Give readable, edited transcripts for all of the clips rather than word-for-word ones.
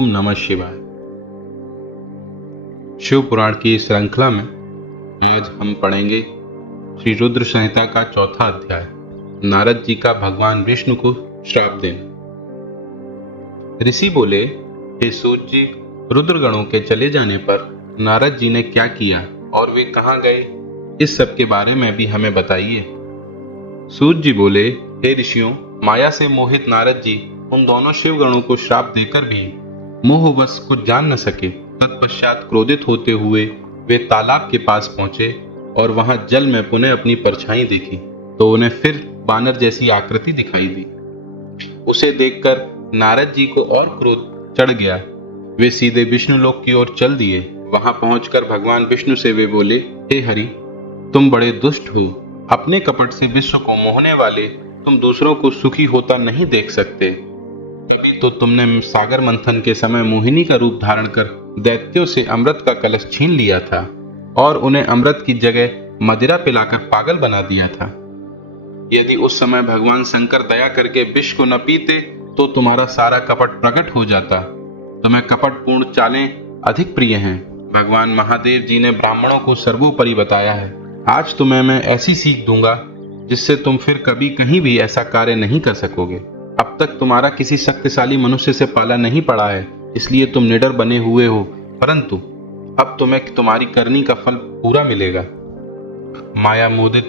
ओम नमः शिवाय। शिव पुराण की श्रृंखला में आज हम पढ़ेंगे श्री रुद्र संहिता का चौथा अध्याय, नारद जी का भगवान विष्णु को श्राप देना। ऋषि बोले, हे सूत जी, रुद्र गणों के चले जाने पर नारद जी ने क्या किया और वे कहाँ गए, इस सब के बारे में भी हमें बताइए। सूत जी बोले, हे ऋषियों, माया से मोहित नारद जी उन दोनों शिव गणों को श्राप देकर भी मोहवश कुछ जान न सके। तत्पश्चात क्रोधित होते हुए वे तालाब के पास पहुंचे और वहां जल में पुनः अपनी परछाई देखी तो उन्हें फिर बानर जैसी आकृति दिखाई दी। उसे देखकर नारद जी को और क्रोध चढ़ गया। वे सीधे विष्णु लोक की ओर चल दिए। वहां पहुंचकर भगवान विष्णु से वे बोले, हे हरि, तुम बड़े दुष्ट हो। अपने कपट से विश्व को मोहने वाले तुम दूसरों को सुखी होता नहीं देख सकते। अभी तो तुमने सागर मंथन के समय मोहिनी का रूप धारण कर दैत्यों से अमृत का कलश छीन लिया था और उन्हें अमृत की जगह मदिरा पिलाकर पागल बना दिया था। यदि उस समय भगवान शंकर दया करके विष को न पीते तो तुम्हारा सारा कपट प्रकट हो जाता। तुम्हें कपटपूर्ण चालें अधिक प्रिय हैं। भगवान महादेव जी ने ब्राह्मणों को सर्वोपरि बताया है। आज तुम्हें मैं ऐसी सीख दूंगा जिससे तुम फिर कभी कहीं भी ऐसा कार्य नहीं कर सकोगे। अब तक तुम्हारा किसी शक्तिशाली मनुष्य से पाला नहीं पड़ा है, इसलिए तुम निडर बने हुए हो, परंतु अब तुम्हें तुम्हारी करनी का फल पूरा मिलेगा। माया मोदित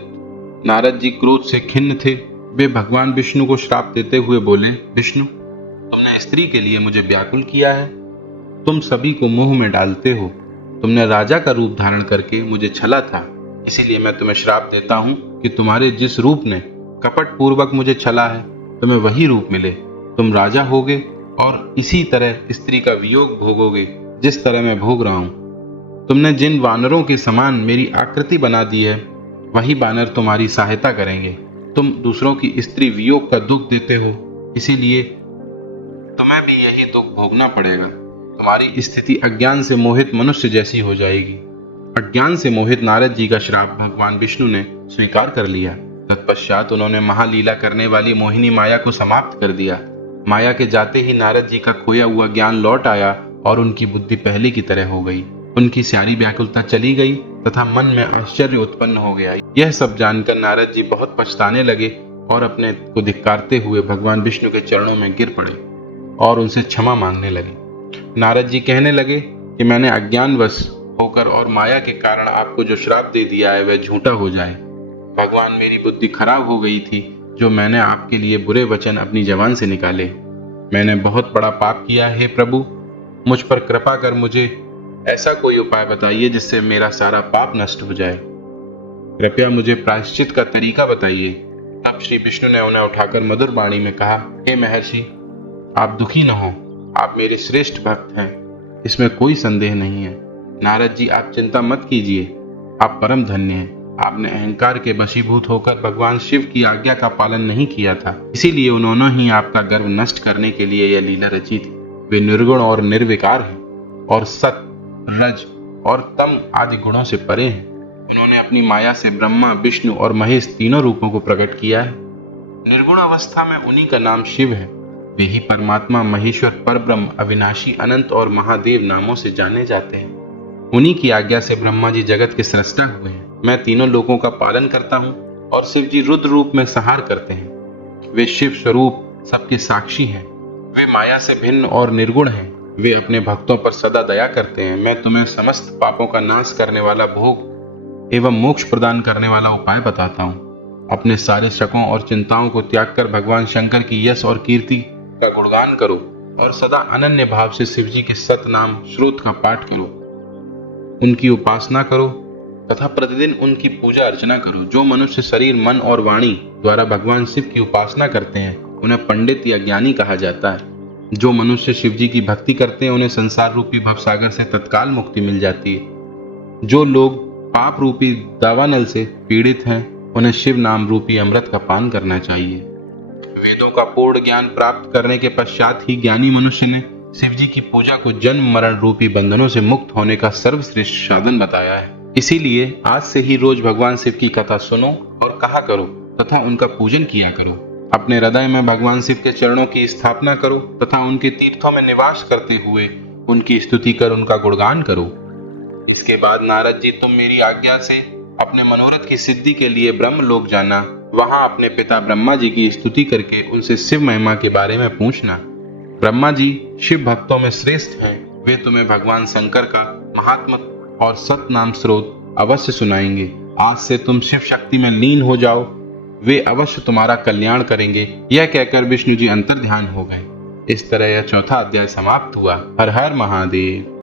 नारद जी क्रोध से खिन्न थे। वे भगवान विष्णु को श्राप देते हुए बोले, विष्णु, तुमने स्त्री के लिए मुझे व्याकुल किया है। तुम सभी को मोह में डालते हो। तुमने राजा का रूप धारण करके मुझे छला था, इसीलिए मैं तुम्हें श्राप देता हूं कि तुम्हारे जिस रूप ने कपट पूर्वक मुझे छला है, तुम्हें वही रूप मिले। तुम राजा होगे और इसी तरह स्त्री का वियोग भोगोगे जिस तरह मैं भोग रहा हूं। तुमने जिन वानरों के समान मेरी आकृति बना दी है, वही वानर तुम्हारी सहायता करेंगे। तुम दूसरों की स्त्री वियोग का दुख देते हो, इसीलिए तुम्हें भी यही दुख भोगना पड़ेगा। तुम्हारी स्थिति अज्ञान से मोहित मनुष्य जैसी हो जाएगी। अज्ञान से मोहित नारद जी का श्राप भगवान विष्णु ने स्वीकार कर लिया। तत्पश्चात उन्होंने महालीला करने वाली मोहिनी माया को समाप्त कर दिया। माया के जाते ही नारद जी का खोया हुआ ज्ञान लौट आया और उनकी बुद्धि पहले की तरह हो गई। उनकी सारी व्याकुलता चली गई तथा मन में आश्चर्य उत्पन्न हो गया। यह सब जानकर नारद जी बहुत पछताने लगे और अपने को धिक्कारते हुए भगवान विष्णु के चरणों में गिर पड़े और उनसे क्षमा मांगने लगे। नारद जी कहने लगे कि मैंने अज्ञानवश होकर और माया के कारण आपको जो श्राप दे दिया है वह झूठा हो जाए। भगवान, मेरी बुद्धि खराब हो गई थी जो मैंने आपके लिए बुरे वचन अपनी जबान से निकाले। मैंने बहुत बड़ा पाप किया है प्रभु, मुझ पर कृपा कर मुझे ऐसा कोई उपाय बताइए जिससे मेरा सारा पाप नष्ट हो जाए। कृपया मुझे प्रायश्चित का तरीका बताइए। तब श्री विष्णु ने उन्हें उठाकर मधुर वाणी में कहा, हे महर्षि, आप दुखी न हो। आप मेरे श्रेष्ठ भक्त हैं, इसमें कोई संदेह नहीं है। नारद जी, आप चिंता मत कीजिए। आप परम धन्य हैं। आपने अहंकार के वशीभूत होकर भगवान शिव की आज्ञा का पालन नहीं किया था, इसीलिए उन्होंने ही आपका गर्व नष्ट करने के लिए यह लीला रची थी। वे निर्गुण और निर्विकार हैं और सत, रज और तम आदि गुणों से परे हैं। उन्होंने अपनी माया से ब्रह्मा, विष्णु और महेश तीनों रूपों को प्रकट किया है। निर्गुण अवस्था में उन्हीं का नाम शिव है। वे ही परमात्मा, महेश्वर, परब्रह्म, अविनाशी, अनंत और महादेव नामों से जाने जाते हैं। उन्हीं की आज्ञा से ब्रह्मा जी जगत के सृष्टा हुए हैं। मैं तीनों लोकों का पालन करता हूँ और शिव जी रुद्र रूप में संहार करते हैं। वे शिव स्वरूप सबके साक्षी हैं। वे माया से भिन्न और निर्गुण हैं। वे अपने भक्तों पर सदा दया करते हैं। मैं तुम्हें समस्त पापों का नाश करने वाला भोग एवं मोक्ष प्रदान करने वाला उपाय बताता हूँ। अपने सारे शकों और चिंताओं को त्याग कर भगवान शंकर की यश और कीर्ति का गुणगान करो और सदा अनन्य भाव से शिव जी के सत नाम स्रोत का पाठ करो। उनकी उपासना करो तथा प्रतिदिन उनकी पूजा अर्चना करो। जो मनुष्य शरीर, मन और वाणी द्वारा भगवान शिव की उपासना करते हैं उन्हें पंडित या ज्ञानी कहा जाता है। जो मनुष्य शिव जी की भक्ति करते हैं उन्हें संसार रूपी भवसागर से तत्काल मुक्ति मिल जाती है। जो लोग पाप रूपी दावानल से पीड़ित हैं उन्हें शिव नाम रूपी अमृत का पान करना चाहिए। वेदों का पूर्ण ज्ञान प्राप्त करने के पश्चात ही ज्ञानी मनुष्य ने शिव जी की पूजा को जन्म मरण रूपी बंधनों से मुक्त होने का सर्वश्रेष्ठ साधन बताया है। इसीलिए आज से ही रोज भगवान शिव की कथा सुनो और कहा करो तथा उनका पूजन किया करो। अपने हृदय में भगवान शिव के चरणों की स्थापना करो तथा उनके तीर्थों में निवास करते हुए उनकी स्तुति कर उनका गुणगान करो। इसके बाद नारद जी, तुम मेरी आज्ञा से अपने मनोरथ की सिद्धि के लिए ब्रह्मलोक जाना। वहां अपने पिता ब्रह्मा जी की स्तुति करके उनसे शिव महिमा के बारे में पूछना। ब्रह्मा जी शिव भक्तों में श्रेष्ठ हैं। वे तुम्हें भगवान शंकर का महात्मा और सत नाम स्रोत अवश्य सुनाएंगे। आज से तुम शिव शक्ति में लीन हो जाओ, वे अवश्य तुम्हारा कल्याण करेंगे। यह कहकर विष्णु जी अंतर ध्यान हो गए। इस तरह यह चौथा अध्याय समाप्त हुआ। हर हर महादेव।